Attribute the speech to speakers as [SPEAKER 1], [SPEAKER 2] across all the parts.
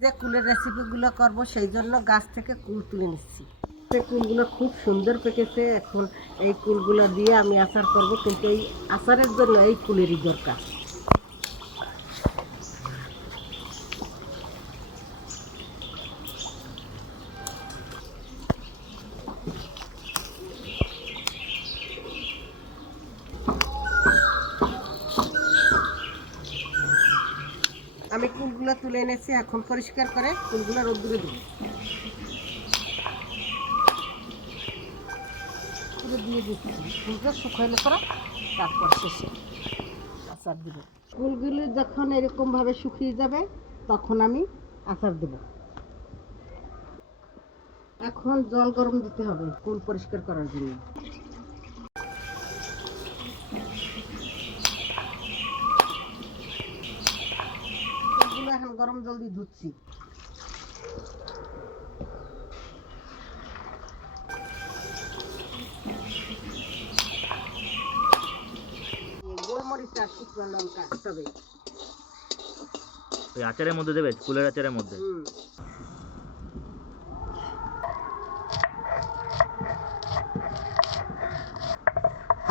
[SPEAKER 1] যে কুলের রেসিপিগুলো করব, সেই জন্য গাছ থেকে কুল তুলে নিচ্ছি। সে কুলগুলো খুব সুন্দর পেকেছে। এখন এই কুলগুলো দিয়ে আমি আচার করব, কিন্তু এই আচারের জন্য এই কুলেরই দরকার। আমি কুলগুলো তুলে এনেছি, এখন পরিষ্কার করে ফুলগুলো রোদ্দুরে দেবো পুরো দিয়ে দিচ্ছি। শুকাইলে পরে তারপর আচার দেবো। কুলগুলো যখন এরকমভাবে শুকিয়ে যাবে, তখন আমি আচার দেব। এখন জল গরম দিতে হবে, ফুল পরিষ্কার করার জন্য কুলগুলো এখন গরম জল দিয়ে ধুচ্ছি। গোলমরিচ আর শুকনো লঙ্কা তবে।
[SPEAKER 2] ওই আচারের মধ্যে দেবে? কুলের আচারের মধ্যে?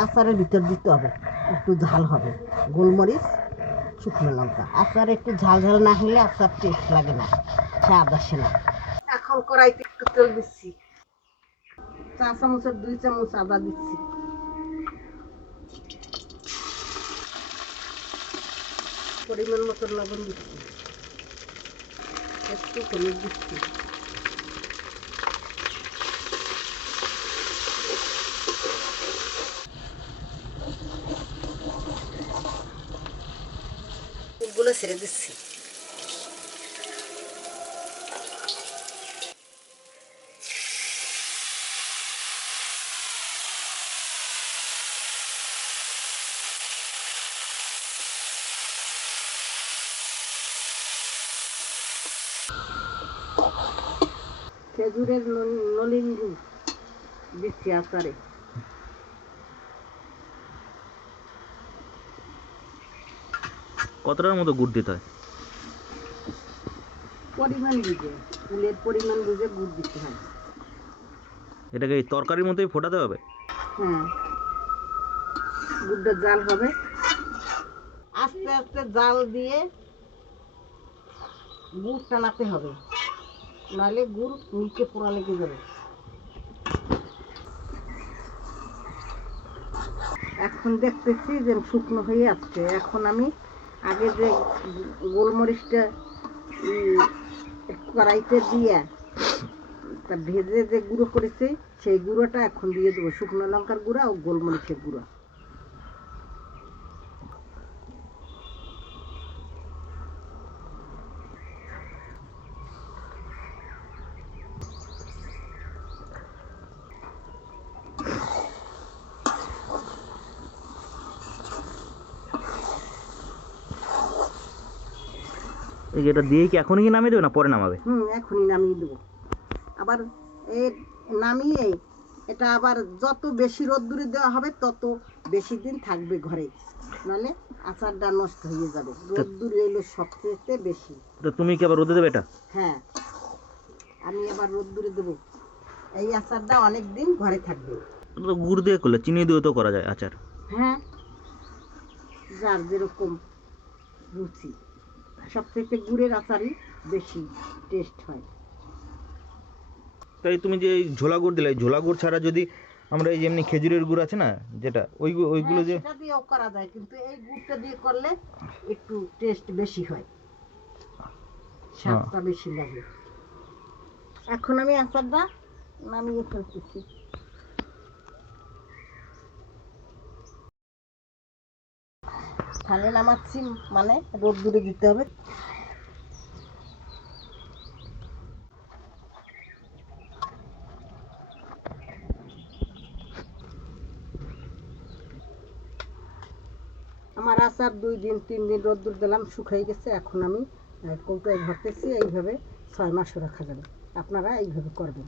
[SPEAKER 1] আচারের ভিতর দিতে হবে একটু ঝাল হবে। গোলমরিচ শুকনো লঙ্কা। আচার একটু ঝাল ঝাল না হলে আচার টেস্ট লাগে না, স্বাদ আসে না। এখন কড়াইতে একটু তেল দিচ্ছি। চা চামচের দুই চামচ আদা দিচ্ছি। পরিমাণ মতো লবণ দিচ্ছি। একটু হলুদ দিচ্ছি। ফুলগুলো ছেড়ে দিচ্ছি খেজুরের নল- নলিন দিচ্ছি আচারে
[SPEAKER 2] কতটার মতো গুড় দিতে হয়?
[SPEAKER 1] পরিমাণ বুঝে ফুলের পরিমাণ বুঝে গুড় দিতে হয়।
[SPEAKER 2] এটাকে তরকারির মধ্যেই ফোটাতে হবে?
[SPEAKER 1] হ্যাঁ। গুড়টা জাল হবে। আস্তে আস্তে জাল দিয়ে গুড় টানাতে হবে। নাহলে গুড় নিচে পোড়া লেগে যাবে। এখন দেখতেছি যে শুকনো হয়ে আসছে। এখন আমি আগে যে গোলমরিচটা কড়াইতে দিয়ে, তা ভেজে যে গুঁড়ো করেছি, সেই গুঁড়োটা এখন দিয়ে দেবো। শুকনো লঙ্কার গুঁড়া ও গোলমরিচের গুঁড়া।
[SPEAKER 2] এটা দিয়ে কি এখনই কি নামিয়ে দেবে না পরে নামাবে?
[SPEAKER 1] হুম এখনই নামিয়ে দেবো। আবার এ নামিয়ে এটা আবার যত বেশি রোদ্দুরে দেওয়া হবে তত বেশি দিন থাকবে ঘরে। নাহলে আচারটা নষ্ট হয়ে যাবে। রোদ্দুরে এলো সবচেয়ে বেশি।
[SPEAKER 2] তো তুমি কি আবার রোদে দেবে এটা?
[SPEAKER 1] হ্যাঁ। আমি এবার রোদ্দুরে দেবো। এই আচারটা অনেক দিন ঘরে থাকবে।
[SPEAKER 2] গুড় দিয়ে করলে চিনি দিয়েও তো করা যায় আচার।
[SPEAKER 1] হ্যাঁ। যার যেরকম রুচি। সবথেকে গুড়ের আচারই বেশি টেস্ট হয়।
[SPEAKER 2] তাই তুমি যে এই ঝোলা গুড় দিলে এই ঝোলা গুড় ছাড়া যদি আমরা এই যেমনি খেজুরের গুড় আছে না যেটা ওই ওইগুলো
[SPEAKER 1] হ্যাঁ,
[SPEAKER 2] যে
[SPEAKER 1] সেটা দিয়েও করা যায় কিন্তু এই গুড়টা দিয়ে করলে একটু টেস্ট বেশি হয়। স্বাদটা বেশি লাগে। এখন আমি আচারটা নামিয়ে ফেলতেছি। থালে নামাচ্ছি মানে রোদ দূরে দিতে হবে। আমার আচার দুই দিন, তিন দিন রোদ্দুর দিলাম, শুকাই গেছে, এখন আমি কৌটোয় ভরতেছি, এইভাবে ছয় মাসও রাখা যাবে। আপনারা এইভাবে করবেন।